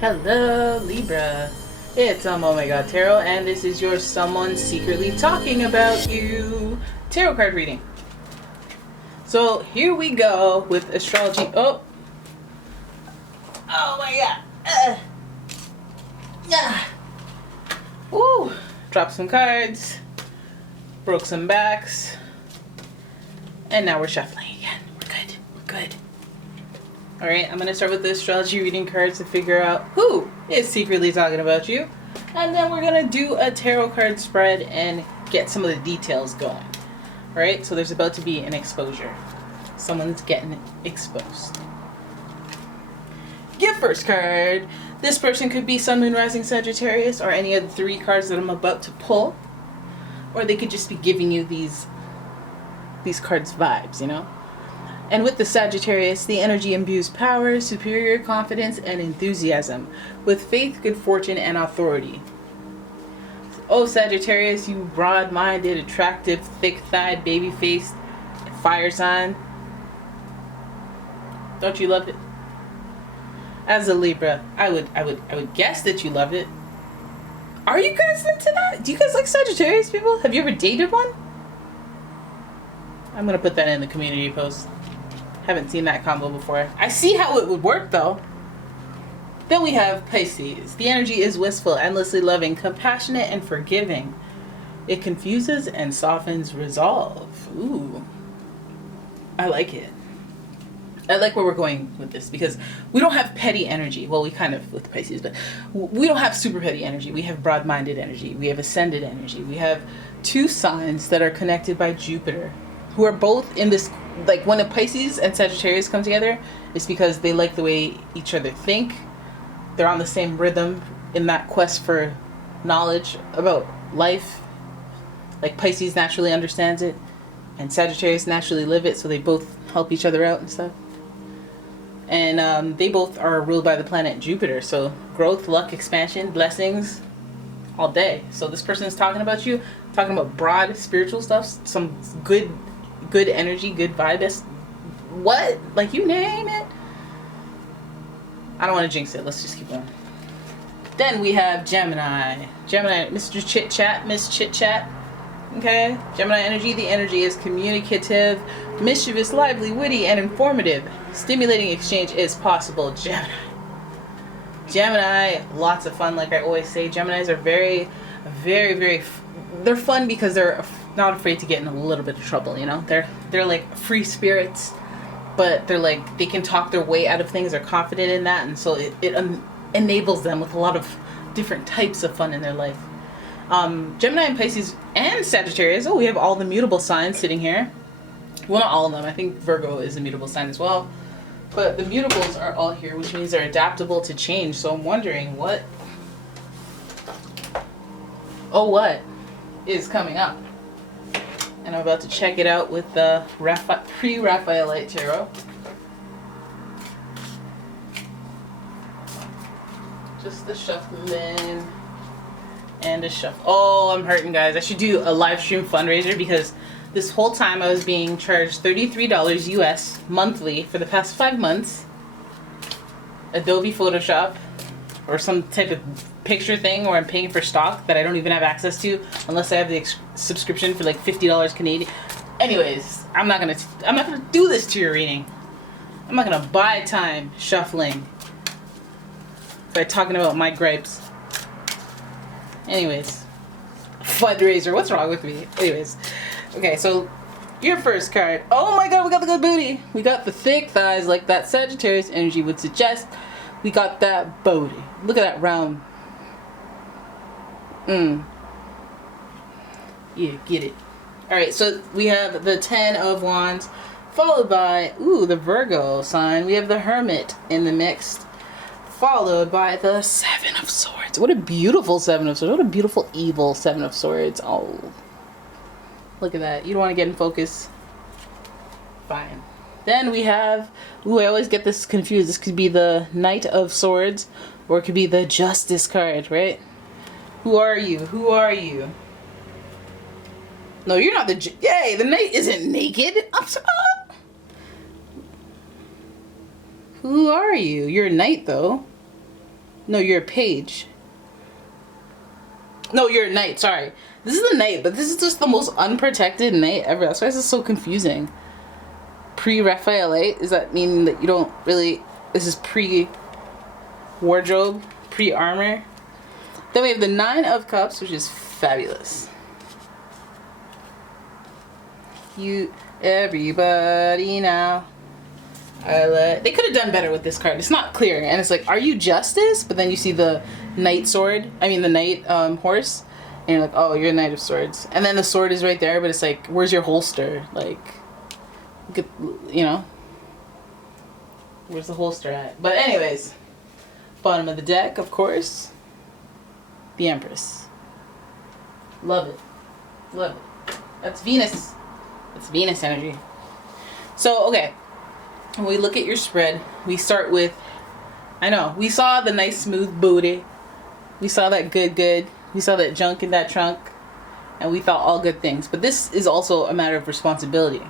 Hello, Libra. It's umomgtarot, and this is your someone secretly talking about you tarot card reading. So here we go with astrology. Oh my god. Woo! Dropped some cards, broke some backs, and now we're shuffling again. We're good. Alright, I'm going to start with the astrology reading cards to figure out who is secretly talking about you. And then we're going to do a tarot card spread and get some of the details going. Alright, so there's about to be an exposure. Someone's getting exposed. Get first card. This person could be Sun, Moon, Rising, Sagittarius, or any of the three cards that I'm about to pull. Or they could just be giving you these cards vibes, you know? And with the Sagittarius, the energy imbues power, superior confidence, and enthusiasm, with faith, good fortune, and authority. Oh, Sagittarius, you broad-minded, attractive, thick-thighed, baby-faced fire sign. Don't you love it? As a Libra, I would guess that you love it. Are you guys into that? Do you guys like Sagittarius people? Have you ever dated one? I'm gonna put that in the community post. Haven't seen that combo before. I see how it would work though. Then we have Pisces. The energy is wistful, endlessly loving, compassionate, and forgiving. It confuses and softens resolve. Ooh. I like it. I like where we're going with this because we don't have petty energy. Well, we kind of with Pisces, but we don't have super petty energy. We have broad-minded energy. We have ascended energy. We have two signs that are connected by Jupiter, who are both in this, like when a Pisces and Sagittarius come together, it's because they like the way each other think. They're on the same rhythm in that quest for knowledge about life. Like Pisces naturally understands it, and Sagittarius naturally live it, so they both help each other out and stuff. And they both are ruled by the planet Jupiter, so growth, luck, expansion, blessings, all day. So this person is talking about you, talking about broad spiritual stuff, some good energy, good vibes. What? Like you name it. I don't want to jinx it. Let's just keep going. Then we have Gemini. Gemini, Mr. Chit Chat, Miss Chit Chat. Okay. Gemini energy. The energy is communicative, mischievous, lively, witty, and informative. Stimulating exchange is possible. Gemini, lots of fun. Like I always say, Geminis are very, very, they're fun because they're not afraid to get in a little bit of trouble, you know? They're like free spirits, but they're like, they can talk their way out of things. They're confident in that, and so it enables them with a lot of different types of fun in their life. Gemini and Pisces and Sagittarius. Oh, we have all the mutable signs sitting here. Well, not all of them. I think Virgo is a mutable sign as well. But the mutables are all here, which means they're adaptable to change. So I'm wondering what is coming up. And I'm about to check it out with the pre-Raphaelite tarot. Just the shuffling and a shuffle. Oh, I'm hurting, guys. I should do a live stream fundraiser because this whole time I was being charged $33 US monthly for the past 5 months. Adobe Photoshop or some type of picture thing, or I'm paying for stock that I don't even have access to unless I have the subscription for like $50 Canadian. Anyways, I'm not gonna do this to your reading. I'm not gonna buy time shuffling by talking about my gripes. Anyways, fundraiser. What's wrong with me? Anyways, okay. So your first card. Oh my God, we got the good booty. We got the thick thighs, like that Sagittarius energy would suggest. We got that booty. Look at that round. Yeah, get it. Alright, so we have the 10 of Wands, followed by, the Virgo sign. We have the Hermit in the mix, followed by the 7 of Swords. What a beautiful 7 of Swords. What a beautiful, evil 7 of Swords. Oh, look at that. You don't want to get in focus. Fine. Then we have, I always get this confused. This could be the Knight of Swords, or it could be the Justice card, right? Who are you? Who are you? No, you're not the... Yay, the Knight isn't naked. Who are you? You're a Knight, though. No, you're a page. No, you're a knight. Sorry. This is the knight, but this is just the most unprotected knight ever. That's why this is so confusing. Pre-Raphaelite, does that mean that you don't really... This is pre-wardrobe, pre-armor. Then we have the 9 of Cups, which is fabulous. You, everybody now. They could have done better with this card. It's not clear, and it's like, are you justice? But then you see the knight sword. I mean, the knight horse, and you're like, oh, you're a knight of swords. And then the sword is right there, but it's like, where's your holster? Like, you know, where's the holster at? But anyways, bottom of the deck, of course, the Empress. Love it, love it. That's Venus. That's Venus energy. So okay. When we look at your spread, we start with, I know, we saw the nice smooth booty. We saw that good. We saw that junk in that trunk. And we thought all good things. But this is also a matter of responsibility.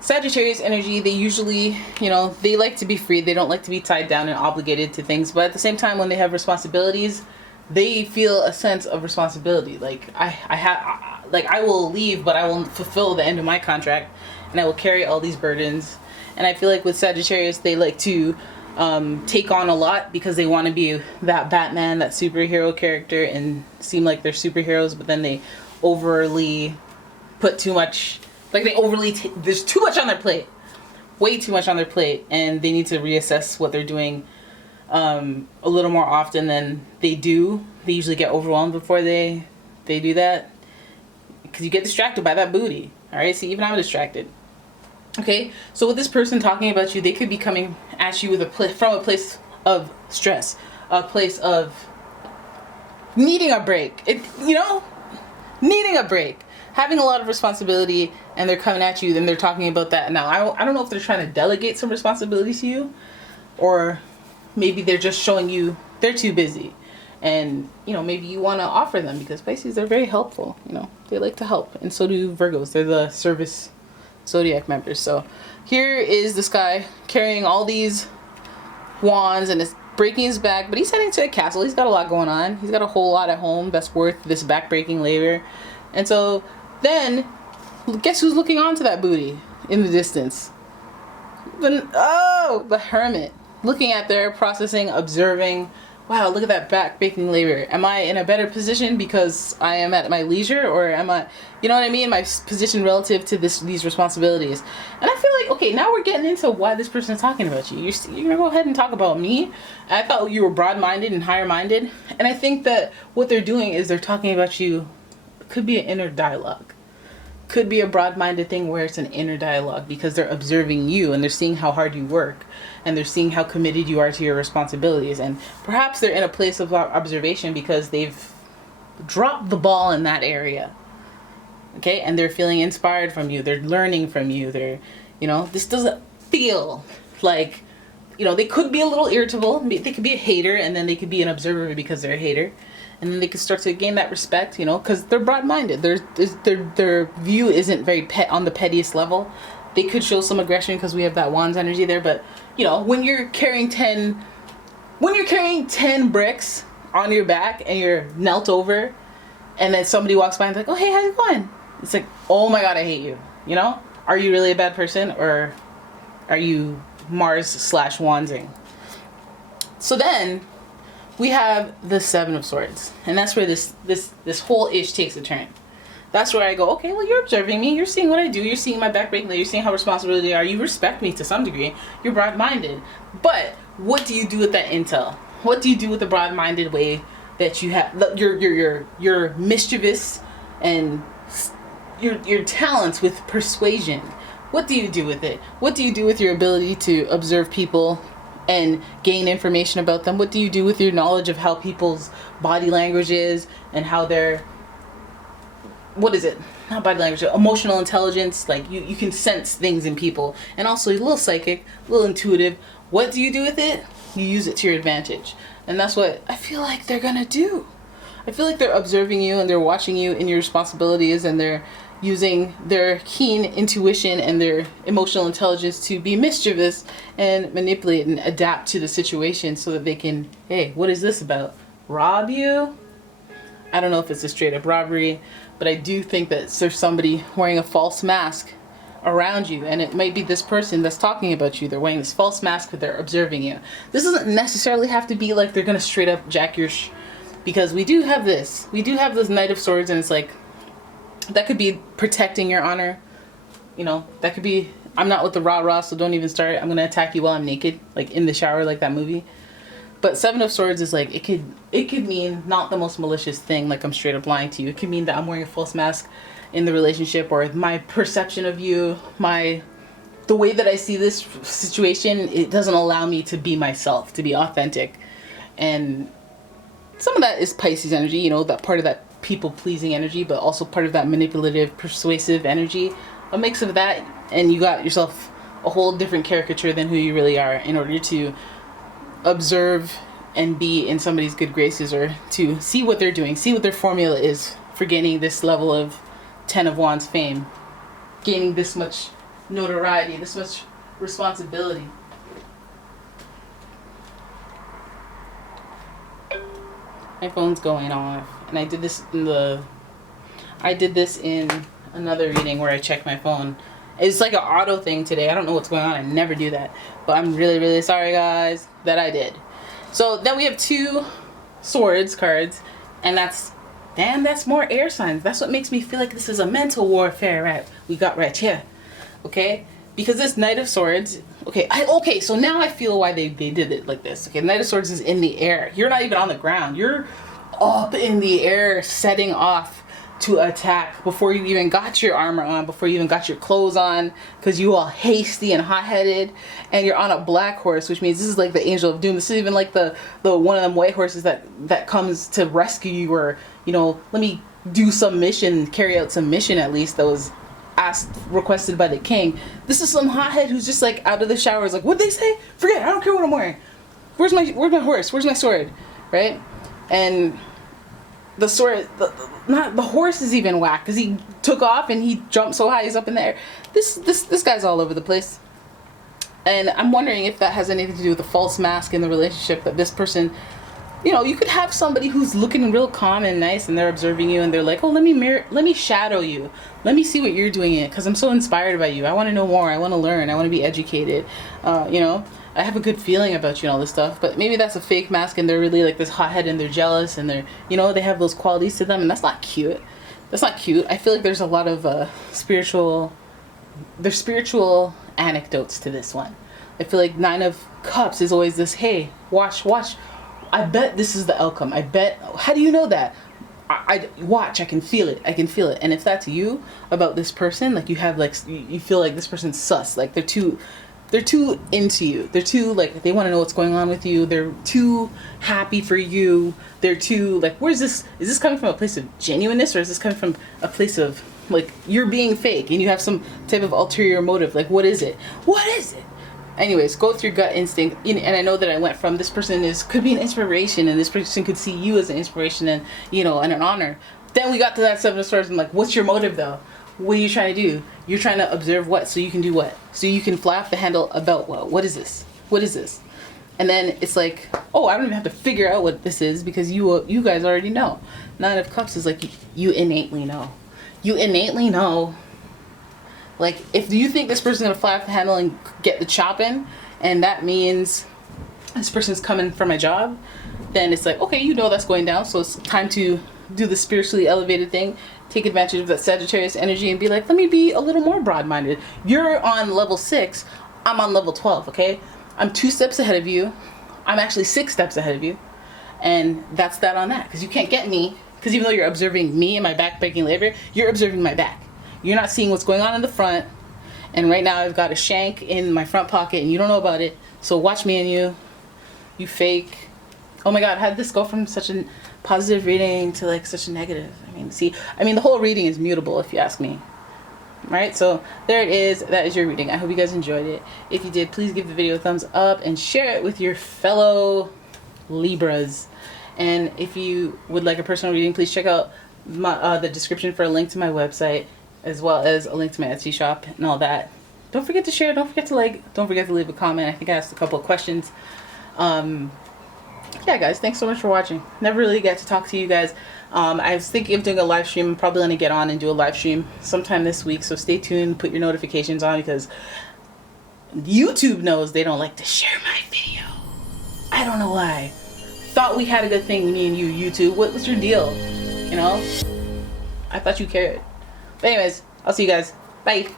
Sagittarius energy, they usually, you know, they like to be free. They don't like to be tied down and obligated to things. But at the same time, when they have responsibilities, they feel a sense of responsibility. Like, I will leave, but I will fulfill the end of my contract. And I will carry all these burdens. And I feel like with Sagittarius, they like to take on a lot because they want to be that Batman, that superhero character, and seem like they're superheroes, but then they overly put too much, like there's too much on their plate. Way too much on their plate, and they need to reassess what they're doing a little more often than they do. They usually get overwhelmed before they do that. Because you get distracted by that booty. Alright, see, even I'm distracted. Okay, so with this person talking about you, they could be coming at you with from a place of stress, a place of needing a break. Needing a break, having a lot of responsibility, and they're coming at you. Then they're talking about that. Now, I don't know if they're trying to delegate some responsibility to you, or maybe they're just showing you they're too busy, and maybe you want to offer them, because Pisces, they're very helpful. They like to help, and so do Virgos. They're the service zodiac members. So here is this guy carrying all these wands and is breaking his back, but he's heading to a castle. He's got a lot going on. He's got a whole lot at home that's worth this back-breaking labor. And so then guess who's looking on to that booty in the distance? The Hermit, looking at there, processing, observing. Wow, look at that back-breaking labor. Am I in a better position because I am at my leisure, or am I, you know what I mean, my position relative to these responsibilities? And I feel like, okay, now we're getting into why this person is talking about you. You're going to go ahead and talk about me? I thought you were broad-minded and higher-minded. And I think that what they're doing is they're talking about you. It could be an inner dialogue. Could be a broad-minded thing where it's an inner dialogue, because they're observing you and they're seeing how hard you work, and they're seeing how committed you are to your responsibilities. And perhaps they're in a place of observation because they've dropped the ball in that area. Okay, and they're feeling inspired from you. They're learning from you. They're, this doesn't feel like, they could be a little irritable. They could be a hater, and then they could be an observer because they're a hater. And then they could start to gain that respect, because they're broad-minded. Their view isn't very on the pettiest level. They could show some aggression because we have that Wands energy there. But, when you're carrying 10 bricks on your back and you're knelt over, and then somebody walks by and is like, oh, hey, how's it going? It's like, oh my God, I hate you. Are you really a bad person, or are you Mars/Wandsing? So then we have the 7 of Swords, and that's where this whole ish takes a turn. That's where I go, okay, well, you're observing me, you're seeing what I do, you're seeing my backbreaking, you're seeing how responsible you are, you respect me to some degree, you're broad-minded. But what do you do with that intel? What do you do with the broad-minded way that you have, your mischievous and your talents with persuasion? What do you do with it? What do you do with your ability to observe people and gain information about them? What do you do with your knowledge of how people's body language is, and how they're, not body language, emotional intelligence? Like, you can sense things in people, and also you're a little psychic, a little intuitive. What do you do with it? You use it to your advantage. And that's what I feel like they're gonna do. I feel like they're observing you, and they're watching you in your responsibilities, and they're, using their keen intuition and their emotional intelligence to be mischievous and manipulate and adapt to the situation so that they can, hey, what is this about? Rob you? I don't know if it's a straight up robbery, but I do think that there's somebody wearing a false mask around you, and it might be this person that's talking about you. They're wearing this false mask, but they're observing you. This doesn't necessarily have to be like they're gonna straight up jack your because we do have this. We do have this Knight of Swords, and it's like, that could be protecting your honor. You know, that could be, I'm not with the rah-rah, so don't even start. I'm gonna attack you while I'm naked, like in the shower, like that movie. But Seven of Swords is like, it could mean not the most malicious thing, like I'm straight up lying to you. It could mean that I'm wearing a false mask in the relationship, or my perception of you, the way that I see this situation, it doesn't allow me to be myself, to be authentic. And some of that is Pisces energy, you know, that part of that people-pleasing energy, but also part of that manipulative, persuasive energy. A mix of that, and you got yourself a whole different caricature than who you really are in order to observe and be in somebody's good graces, or to see what they're doing, see what their formula is for gaining this level of 10 of Wands fame, gaining this much notoriety, this much responsibility. My phone's going off, and I did this in another reading where I checked my phone. It's like an auto thing today. I don't know what's going on. I never do that, but I'm really, really sorry, guys, that I did. So then we have 2 swords cards, and that's more air signs. That's what makes me feel like this is a mental warfare, right? We got right here, okay? Because this Knight of Swords, okay, so now I feel why they did it like this. Okay, Knight of Swords is in the air. You're not even on the ground. You're up in the air, setting off to attack before you even got your armor on, before you even got your clothes on, because you all hasty and hot-headed, and you're on a black horse, which means this is like the Angel of Doom. This is even like the one of them white horses that comes to rescue you, or, you know, let me do some mission, carry out some mission at least that was requested by the king. This is some hothead who's just like out of the shower, is like, what'd they say? Forget it, I don't care what I'm wearing. Where's my horse? Where's my sword? Right? And the sword, the horse is even whacked because he took off and he jumped so high he's up in the air. This guy's all over the place. And I'm wondering if that has anything to do with the false mask in the relationship, that this person, you know, you could have somebody who's looking real calm and nice, and they're observing you, and they're like, oh, let me shadow you. Let me see what you're doing, because I'm so inspired by you. I want to know more. I want to learn. I want to be educated. You know, I have a good feeling about you and all this stuff. But maybe that's a fake mask, and they're really like this hothead, and they're jealous, and they're, you know, they have those qualities to them, and that's not cute. That's not cute. I feel like there's a lot of spiritual anecdotes to this one. I feel like 9 of Cups is always this, hey, watch. I bet this is the outcome. I bet. How do you know that? I watch. I can feel it. And if that's you about this person, like you have like, you feel like this person's sus. Like they're too into you. They're too like, they want to know what's going on with you. They're too happy for you. They're too like, where's this? Is this coming from a place of genuineness, or is this coming from a place of like you're being fake and you have some type of ulterior motive? Like, what is it? What is it? Anyways, go with your gut instinct. And I know that I went from this person could be an inspiration, and this person could see you as an inspiration and, you know, and an honor. Then we got to that 7 of Swords, and like, what's your motive though? What are you trying to do? You're trying to observe what? So you can do what? So you can fly off the handle about what? What is this? What is this? And then it's like, oh, I don't even have to figure out what this is, because you guys already know. 9 of Cups is like, you innately know. You innately know. Like, if you think this person's gonna fly off the handle and get the chopping, and that means this person's coming for my job, then it's like, okay, you know that's going down, so it's time to do the spiritually elevated thing, take advantage of that Sagittarius energy, and be like, let me be a little more broad-minded. You're on level 6, I'm on level 12, okay? I'm 2 steps ahead of you. I'm actually 6 steps ahead of you. And that's that on that, because you can't get me, because even though you're observing me and my back-breaking labor, you're observing my back. You're not seeing what's going on in the front, and right now I've got a shank in my front pocket, and you don't know about it. So watch me and you fake. Oh my God, how did this go from such a positive reading to like such a negative? I mean, the whole reading is mutable if you ask me. Right, so there it is. That is your reading. I hope you guys enjoyed it. If you did, please give the video a thumbs up and share it with your fellow Libras. And if you would like a personal reading, please check out the description for a link to my website. as well as a link to my Etsy shop and all that. Don't forget to share. Don't forget to like. Don't forget to leave a comment. I think I asked a couple of questions. Yeah, guys, thanks so much for watching. Never really get to talk to you guys. I was thinking of doing a live stream. I'm probably going to get on and do a live stream sometime this week. So stay tuned. Put your notifications on because YouTube knows they don't like to share my video. I don't know why. Thought we had a good thing, me and you, YouTube. What's your deal? You know? I thought you cared. But anyways, I'll see you guys. Bye.